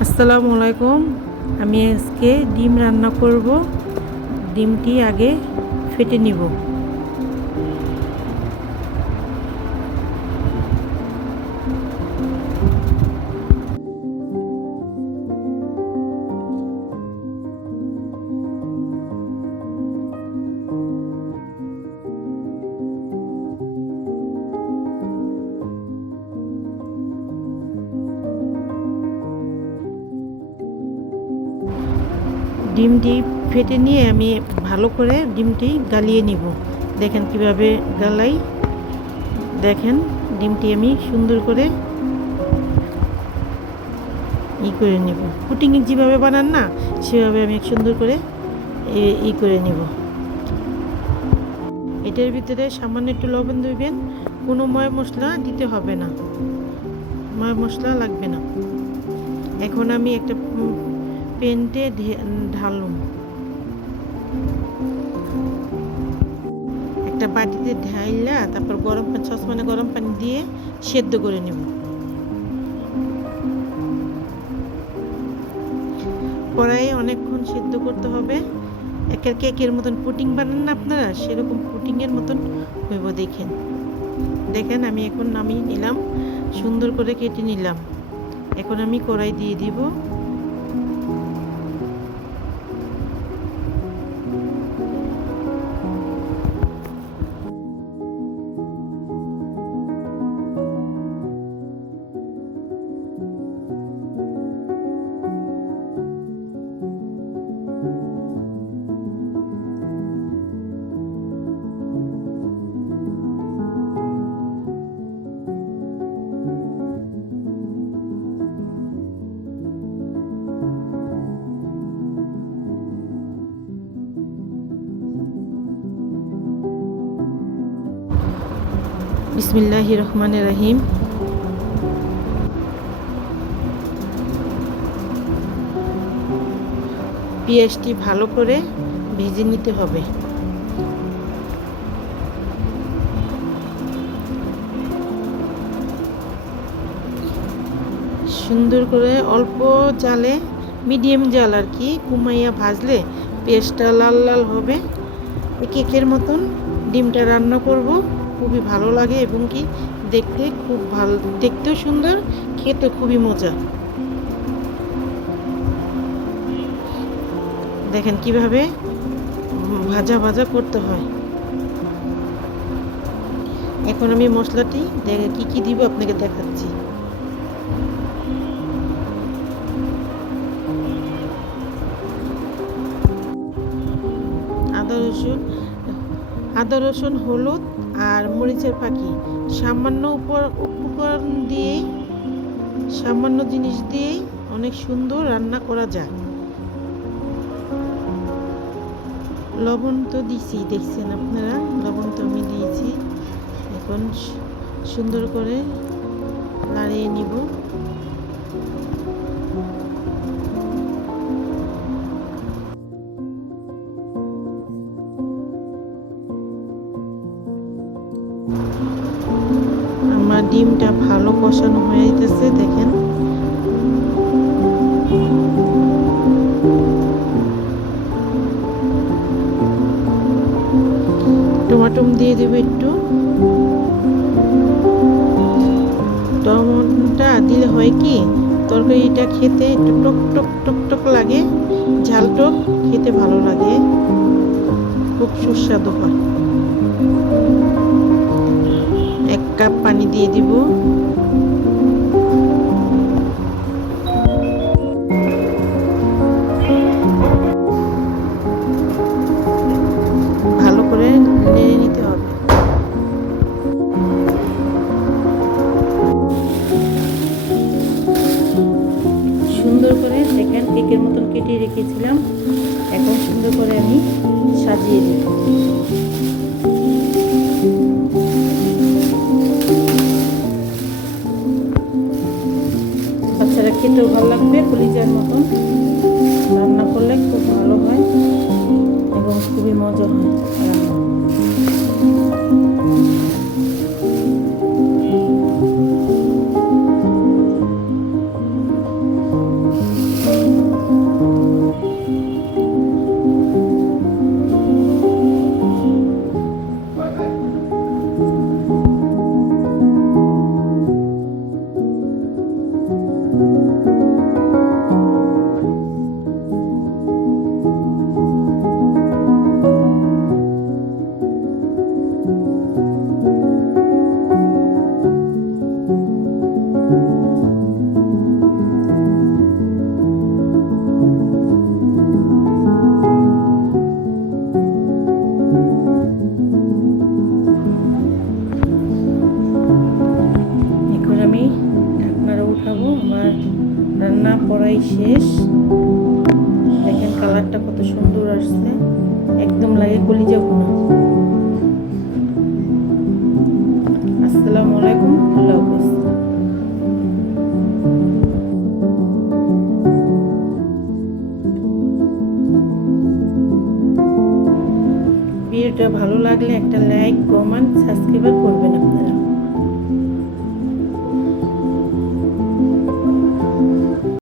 আসসালামু আলাইকুম। আমি আজকে ডিম রান্না করব। ডিমটি আগে ফেটে নিব। ডিমটি ফেটে নিয়ে আমি ভালো করে ডিমটি গালিয়ে নিব। দেখেন কীভাবে গালাই। দেখেন ডিমটি আমি সুন্দর করে ই করে নেব। পুটিং যেভাবে বানান না, সেভাবে আমি সুন্দর করে ই করে নেব। এটার ভিতরে সামান্য একটু লবণ দেবেন, কোনো ময় মশলা দিতে হবে না। ময় মশলা লাগবে না। এখন আমি একটা পেন্টে ঢালুন। একটা বাটিতে ঢাইলা, তারপর গরম পানি সসপ্যানে গরম পানি দিয়ে সেদ্ধ করে নেব। কড়াইয়ে অনেকক্ষণ সেদ্ধ করতে হবে। একের কেকের মতন পুটিং বানান না আপনারা, সেরকম পুটিংয়ের মতন হইব, দেখেন। দেখেন, আমি এখন নামিয়ে নিলাম, সুন্দর করে কেটে নিলাম। এখন আমি কড়াই দিয়ে দিব। বিসমিল্লাহ রহমান রহিম। পেঁয়াজটি ভালো করে ভেজে নিতে হবে। সুন্দর করে অল্প জালে, মিডিয়াম জাল আর কি, কুমাইয়া ভাজলে পেঁয়াজটা লাল লাল হবে। কেকের মতন ডিমটা রান্না করব। খুবই ভালো লাগে এবং কি দেখতে খুব ভালো, দেখতেও সুন্দর খেতে খুবই মজা। দেখেন কীভাবে ভাজা ভাজা করতে হয়। এখন আমি মশলাটি দেখে কি কি দিব আপনাকে দেখাচ্ছি। আদা রসুন আদা রসুন, হলুদ আর মরিচের ফাঁকি। সামান্য উপর উপকরণ দিয়েই, সামান্য জিনিস দিয়েই অনেক সুন্দর রান্না করা যায়। লবণ তো দিছি, দেখছেন আপনারা? লবণ তো আমি দিয়েছি। এখন সুন্দর করে নাড়িয়ে নিব। ডিমটা ভালো কষানো হয়ে যেতেছে দেখেন। টমাটম দিয়ে দেবো একটু। টমেটোটা দিলে হয় কি, তরকারিটা খেতে একটু টক টক টক টক লাগে, ঝাল টক, খেতে ভালো লাগে। খুব সুস্বাদু হয়। এক কাপ পানি দিয়ে দিব। ভালো করে নেড়ে নিতে হবে। সুন্দর করে দেখেন, কেকের মতন কেটে রেখেছিলাম। এখন সুন্দর করে আমি সাজিয়ে দিই খেতেও ভালো লাগবে, কলিজার মতন। রান্না করলে খুব ভালো হয় এবং খুবই মজা হয় রান্না। রান্না করাই শেষ। দেখেন কালারটা কত সুন্দর আসছে। একদম লাগে কলিজা ভুনা আসসালামু আলাইকুম, আল্লাহ হাফেজ। ভিডিওটা ভালো লাগলে একটা লাইক, কমেন্ট, সাবস্ক্রাইব করবেন আপনারা।